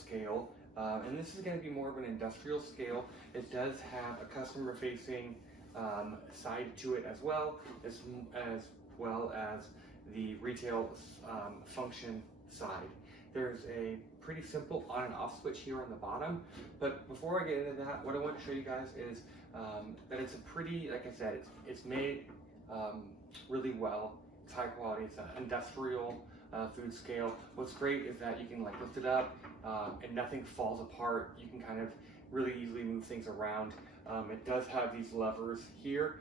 scale, and this is going to be more of an industrial scale. It does have a customer-facing side to it as well as the retail function side. There's a pretty simple on and off switch here on the bottom, but before I get into that, what I want to show you guys is that it's a pretty, like I said, it's made really well. It's high quality. It's an industrial food scale. What's great is that you can like lift it up and nothing falls apart. You can kind of really easily move things around. It does have these levers here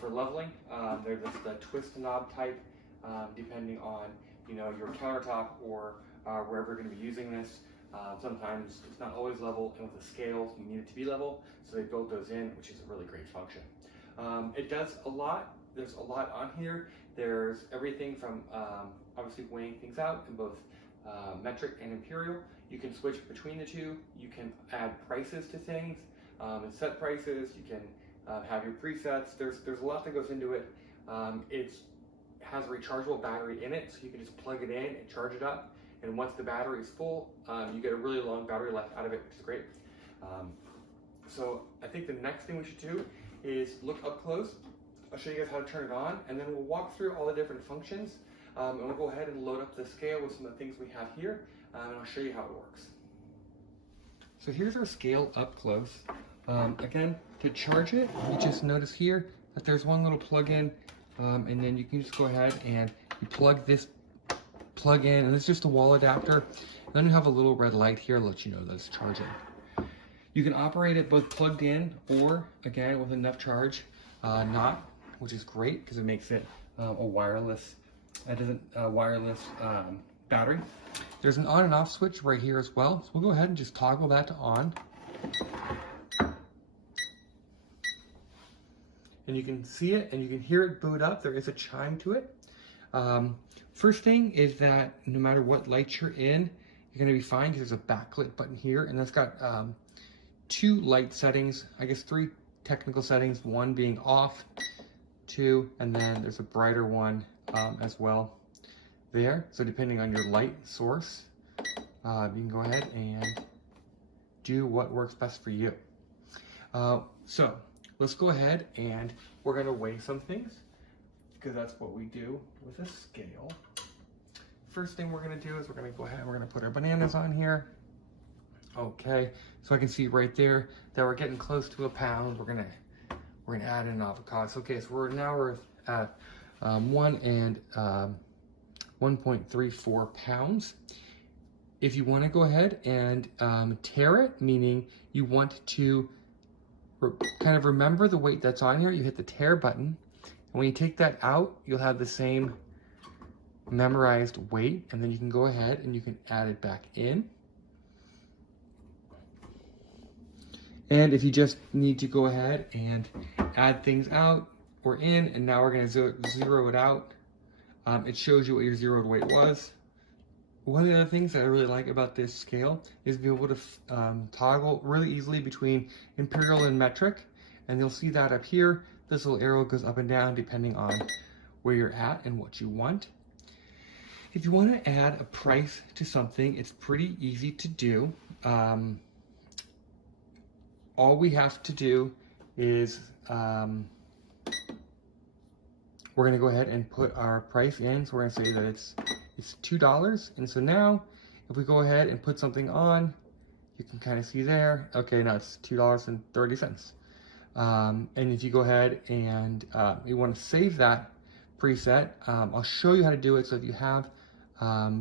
for leveling. They're just the twist knob type, depending on your countertop or wherever you're going to be using this. Sometimes it's not always level, and with the scales you need it to be level, so they built those in, which is a really great function. It does a lot. There's a lot on here. There's everything from obviously weighing things out in both metric and imperial. You can switch between the two. You can add prices to things and set prices. You can have your presets. There's a lot that goes into it. It has a rechargeable battery in it, so you can just plug it in and charge it up. And once the battery is full, you get a really long battery life out of it, which is great. So I think the next thing we should do is look up close. I'll show you guys how to turn it on, and then we'll walk through all the different functions, and we'll go ahead and load up the scale with some of the things we have here, and I'll show you how it works. So here's our scale up close. Again, to charge it, you just notice here that there's one little plug-in, and then you can just go ahead and you plug this plug in, and it's just a wall adapter. And then you have a little red light here to let you know that it's charging. You can operate it both plugged in or, again, with enough charge, not, which is great because it makes it a wireless battery. There's an on and off switch right here as well, so we'll go ahead and just toggle that to on. And you can see it and you can hear it boot up. There is a chime to it. First thing is that no matter what light you're in, you're going to be fine because there's a backlit button here, and that's got 2 light settings, I guess 3 technical settings, 1 being off, 2, and then there's a brighter one as well there. So depending on your light source, you can go ahead and do what works best for you. So let's go ahead and we're going to weigh some things, because that's what we do with a scale. First thing we're going to do is we're going to go ahead and we're going to put our bananas on here. Okay, so I can see right there that we're getting close to a pound. We're gonna add in avocados. Okay, so we're at 1.34 pounds. If you want to go ahead and tare it, meaning you want to kind of remember the weight that's on here, you hit the tare button. And when you take that out, you'll have the same memorized weight, and then you can go ahead and you can add it back in. And if you just need to go ahead and add things out or in, and now we're going to zero it out, it shows you what your zeroed weight was. One of the other things that I really like about this scale is being able to toggle really easily between imperial and metric, and you'll see that up here. This little arrow goes up and down depending on where you're at and what you want. If you want to add a price to something, it's pretty easy to do. All we have to do is we're going to go ahead and put our price in. So we're going to say that it's $2. And so now if we go ahead and put something on, you can kind of see there, okay, now it's $2.30. And if you go ahead and you want to save that preset, I'll show you how to do it. So if you have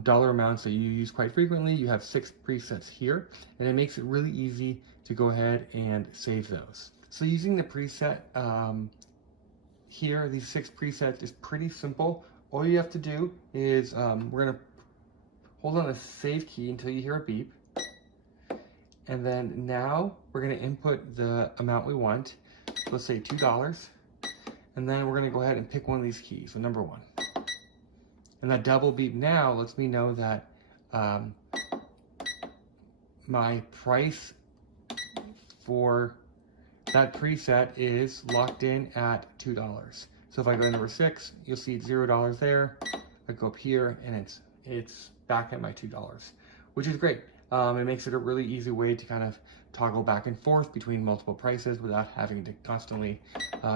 dollar amounts that you use quite frequently, you have 6 presets here, and it makes it really easy to go ahead and save those. So using the preset here, these 6 presets, is pretty simple. All you have to do is we're gonna hold on the save key until you hear a beep, and then now we're gonna input the amount we want. So let's say $2, and then we're gonna go ahead and pick one of these keys, so number 1. And that double beep now lets me know that my price for that preset is locked in at $2. So if I go to number 6, you'll see it's $0 there. I go up here and it's back at my $2, which is great. It makes it a really easy way to kind of toggle back and forth between multiple prices without having to constantly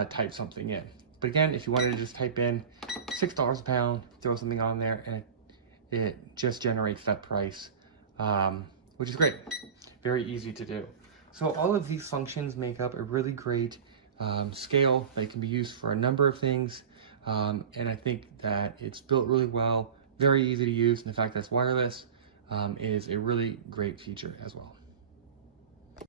type something in. But again, if you wanted to just type in $6 a pound, throw something on there, and it just generates that price, which is great. Very easy to do. So all of these functions make up a really great scale that can be used for a number of things. And I think that it's built really well, very easy to use, and the fact that it's wireless is a really great feature as well.